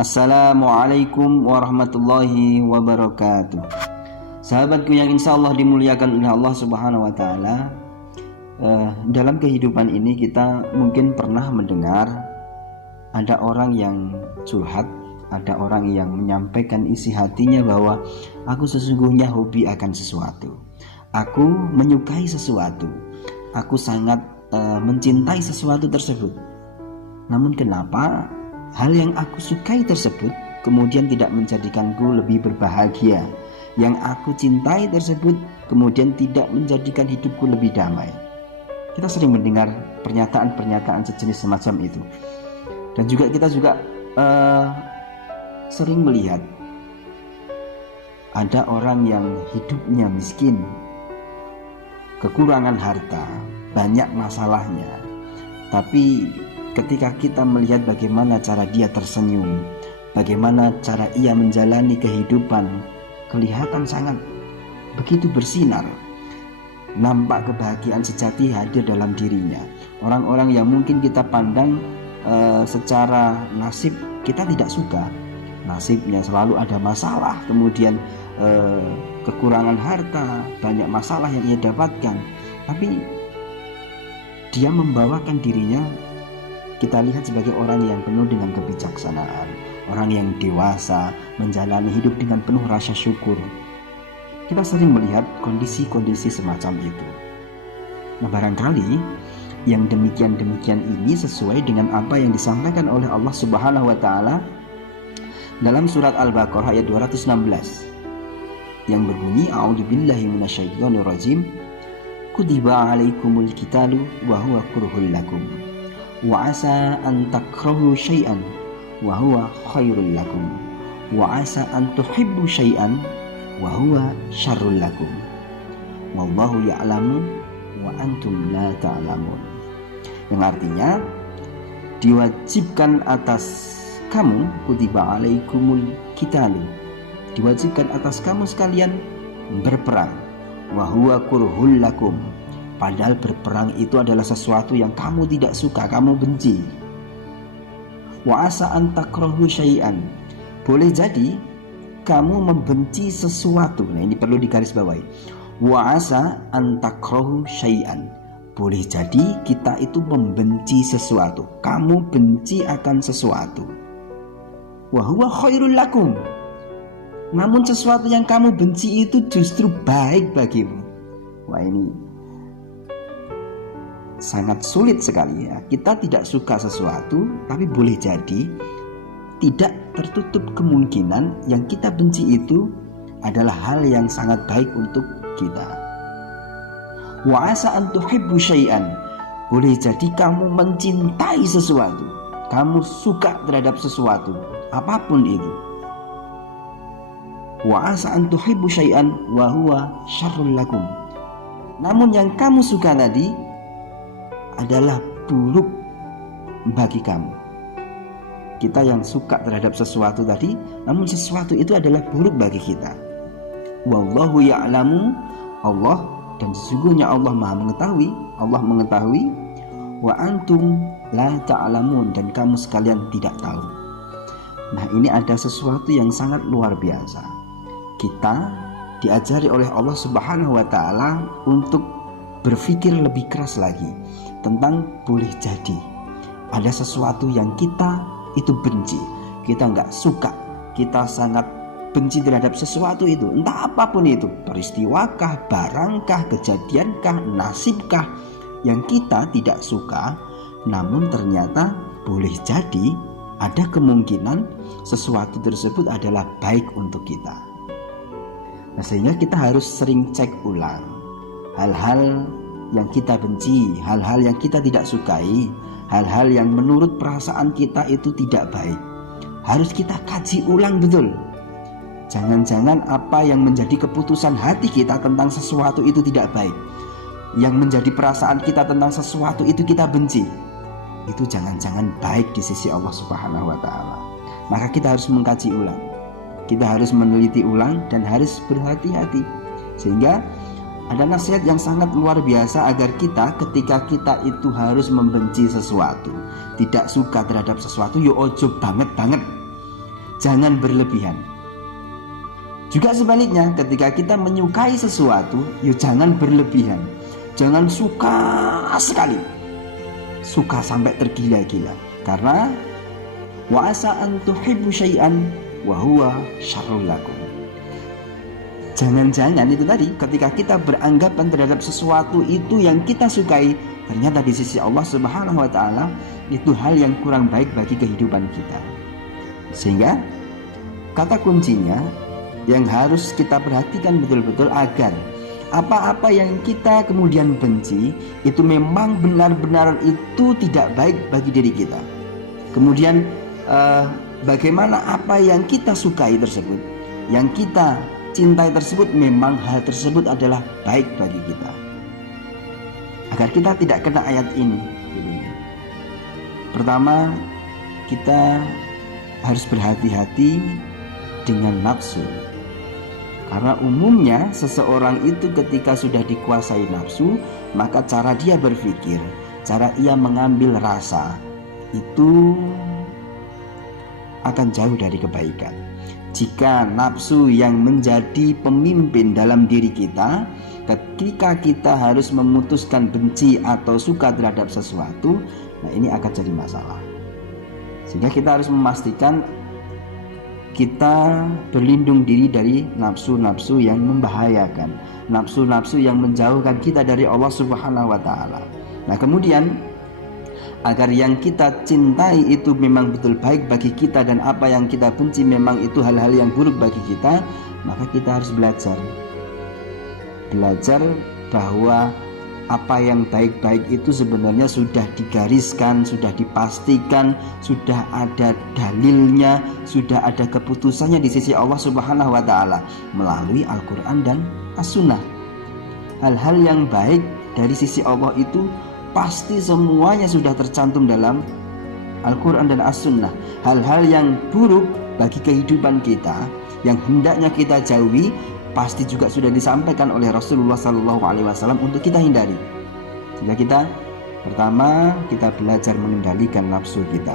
Assalamualaikum warahmatullahi wabarakatuh. Sahabatku yang insya Allah dimuliakan oleh Allah Subhanahu wa Ta'ala, dalam kehidupan ini kita mungkin pernah mendengar ada orang yang curhat, ada orang yang menyampaikan isi hatinya bahwa aku sesungguhnya hobi akan sesuatu, aku menyukai sesuatu, aku sangat mencintai sesuatu tersebut. Namun kenapa hal yang aku sukai tersebut kemudian tidak menjadikanku lebih berbahagia? Yang aku cintai tersebut kemudian tidak menjadikan hidupku lebih damai. Kita sering mendengar pernyataan-pernyataan sejenis semacam itu. Dan juga kita sering melihat ada orang yang hidupnya miskin, kekurangan harta, banyak masalahnya, tapi ketika kita melihat bagaimana cara dia tersenyum, bagaimana cara ia menjalani kehidupan, kelihatan sangat begitu bersinar. Nampak kebahagiaan sejati hadir dalam dirinya. Orang-orang yang mungkin kita pandang secara nasib kita tidak suka, nasibnya selalu ada masalah, kemudian kekurangan harta, banyak masalah yang ia dapatkan, tapi dia membawakan dirinya, kita lihat sebagai orang yang penuh dengan kebijaksanaan, orang yang dewasa, menjalani hidup dengan penuh rasa syukur. Kita sering melihat kondisi-kondisi semacam itu. Nah, barangkali yang demikian-demikian ini sesuai dengan apa yang disampaikan oleh Allah Subhanahu wa Ta'ala dalam surat Al-Baqarah ayat 216 yang berbunyi, A'udzubillahi minasyaitonirrajim, kutiba alaikumul qitalu wa huwa kurhul lakum wa asa an takrahu syai'an wa huwa khairul lakum wa asa an tuhibbu syai'an wa huwa syarrul lakum wallahu ya'lamu wa antum la ta'lamun. Yang artinya diwajibkan atas kamu, kutiba alaikumul qitalu, diwajibkan atas kamu sekalian berperang, wa huwa kurhul lakum, padahal berperang itu adalah sesuatu yang kamu tidak suka, kamu benci. Wa asa an takrahu syai'an, boleh jadi kamu membenci sesuatu. Nah, ini perlu digarisbawahi. Wa asa an takrahu syai'an, boleh jadi kita itu membenci sesuatu, kamu benci akan sesuatu. Wa huwa khairul lakum, namun sesuatu yang kamu benci itu justru baik bagimu. Wah, ini sangat sulit sekali ya. Kita tidak suka sesuatu, tapi boleh jadi tidak tertutup kemungkinan yang kita benci itu adalah hal yang sangat baik untuk kita. Wa asa an tuhibbu syai'an, boleh jadi kamu mencintai sesuatu, kamu suka terhadap sesuatu, apapun itu. Wa asa an tuhibbu syai'an wa huwa syarrul lakum, namun yang kamu suka tadi adalah buruk bagi kamu. Kita yang suka terhadap sesuatu tadi, namun sesuatu itu adalah buruk bagi kita. Wallahu ya'lamu, Allah dan sesungguhnya Allah Maha mengetahui, Allah mengetahui, wa antum la ta'lamun, dan kamu sekalian tidak tahu. Nah, ini ada sesuatu yang sangat luar biasa. Kita diajari oleh Allah Subhanahu wa Ta'ala untuk berpikir lebih keras lagi tentang boleh jadi ada sesuatu yang kita itu benci, kita nggak suka, kita sangat benci terhadap sesuatu itu, entah apapun itu, peristiwakah, barangkah, kejadiankah, nasibkah, yang kita tidak suka, namun ternyata boleh jadi ada kemungkinan sesuatu tersebut adalah baik untuk kita. Nah, sehingga kita harus sering cek ulang hal-hal yang kita benci, hal-hal yang kita tidak sukai, hal-hal yang menurut perasaan kita itu tidak baik. Harus kita kaji ulang betul. Jangan-jangan apa yang menjadi keputusan hati kita tentang sesuatu itu tidak baik, yang menjadi perasaan kita tentang sesuatu itu kita benci, itu jangan-jangan baik di sisi Allah Subhanahu wa Ta'ala. Maka kita harus mengkaji ulang, kita harus meneliti ulang dan harus berhati-hati. Sehingga ada nasihat yang sangat luar biasa agar kita ketika kita itu harus membenci sesuatu, tidak suka terhadap sesuatu, yo ojo banget-banget. jangan berlebihan. Juga sebaliknya, ketika kita menyukai sesuatu, ya jangan berlebihan. Jangan suka sekali, suka sampai tergila-gila. Karena wa asa an tuhibbu syai'an wa huwa syarrul lakum. Jangan-jangan itu tadi, ketika kita beranggapan terhadap sesuatu itu yang kita sukai, ternyata di sisi Allah Subhanahu wa taala itu hal yang kurang baik bagi kehidupan kita. Sehingga kata kuncinya yang harus kita perhatikan betul-betul agar apa-apa yang kita kemudian benci itu memang benar-benar itu tidak baik bagi diri kita. Kemudian bagaimana apa yang kita sukai tersebut, yang kita cintai tersebut, memang hal tersebut adalah baik bagi kita. Agar kita tidak kena ayat ini. Pertama, kita harus berhati-hati dengan nafsu. Karena umumnya seseorang itu ketika sudah dikuasai nafsu, maka cara dia berpikir, cara ia mengambil rasa itu akan jauh dari kebaikan. Jika nafsu yang menjadi pemimpin dalam diri kita, ketika kita harus memutuskan benci atau suka terhadap sesuatu, nah ini akan jadi masalah. Sehingga kita harus memastikan kita berlindung diri dari nafsu-nafsu yang membahayakan, nafsu-nafsu yang menjauhkan kita dari Allah Subhanahu wa taala. Nah, kemudian agar yang kita cintai itu memang betul baik bagi kita dan apa yang kita benci memang itu hal-hal yang buruk bagi kita, maka kita harus belajar bahwa apa yang baik-baik itu sebenarnya sudah digariskan, sudah dipastikan, sudah ada dalilnya, sudah ada keputusannya di sisi Allah Subhanahu wa taala melalui Al-Qur'an dan As-Sunnah. Hal-hal yang baik dari sisi Allah itu pasti semuanya sudah tercantum dalam Al-Qur'an dan As-Sunnah. Hal-hal yang buruk bagi kehidupan kita yang hendaknya kita jauhi pasti juga sudah disampaikan oleh Rasulullah SAW untuk kita hindari. Sehingga kita pertama, kita belajar mengendalikan nafsu kita.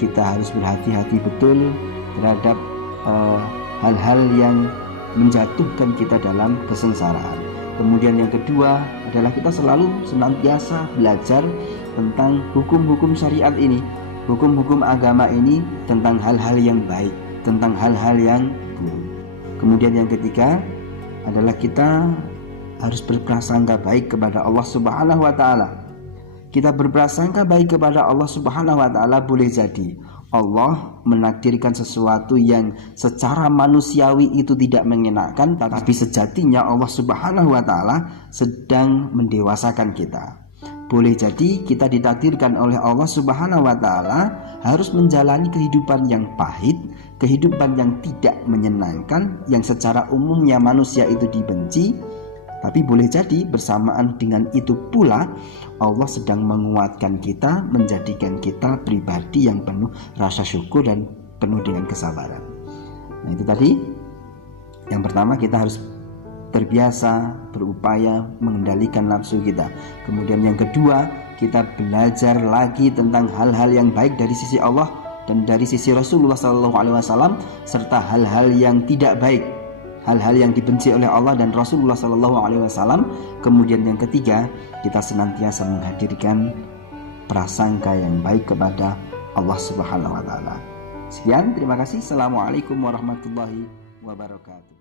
Kita harus berhati-hati betul terhadap hal-hal yang menjatuhkan kita dalam kesengsaraan. Kemudian yang kedua adalah kita selalu senantiasa belajar tentang hukum-hukum syariat ini, hukum-hukum agama ini, tentang hal-hal yang baik, tentang hal-hal yang buruk. Kemudian yang ketiga adalah kita harus berprasangka baik kepada Allah Subhanahu wa taala. Kita berprasangka baik kepada Allah Subhanahu wa taala, boleh jadi Allah menakdirkan sesuatu yang secara manusiawi itu tidak mengenakan, tapi sejatinya Allah Subhanahu wa taala sedang mendewasakan kita. Boleh jadi kita ditakdirkan oleh Allah Subhanahu wa taala harus menjalani kehidupan yang pahit, kehidupan yang tidak menyenangkan, yang secara umumnya manusia itu dibenci. Tapi boleh jadi bersamaan dengan itu pula Allah sedang menguatkan kita, menjadikan kita pribadi yang penuh rasa syukur dan penuh dengan kesabaran. Nah, itu tadi. Yang pertama, kita harus terbiasa berupaya mengendalikan nafsu kita. Kemudian yang kedua, kita belajar lagi tentang hal-hal yang baik dari sisi Allah dan dari sisi Rasulullah SAW, serta hal-hal yang tidak baik, hal-hal yang dibenci oleh Allah dan Rasulullah SAW. Kemudian yang ketiga, kita senantiasa menghadirkan prasangka yang baik kepada Allah Subhanahu wa taala. Sekian, terima kasih. Assalamualaikum warahmatullahi wabarakatuh.